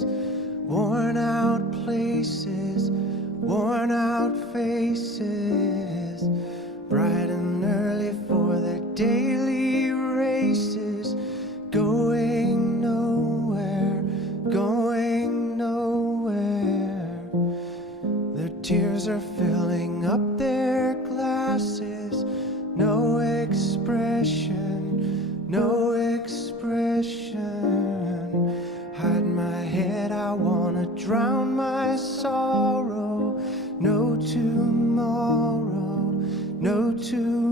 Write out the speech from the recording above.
faces, worn out places, worn out faces, bright and early for their daily races, going nowhere, going nowhere. Their tears are filling up their glasses, no expression, no expression. Hide my head, I wanna drown my sorrow. No tomorrow, no tomorrow.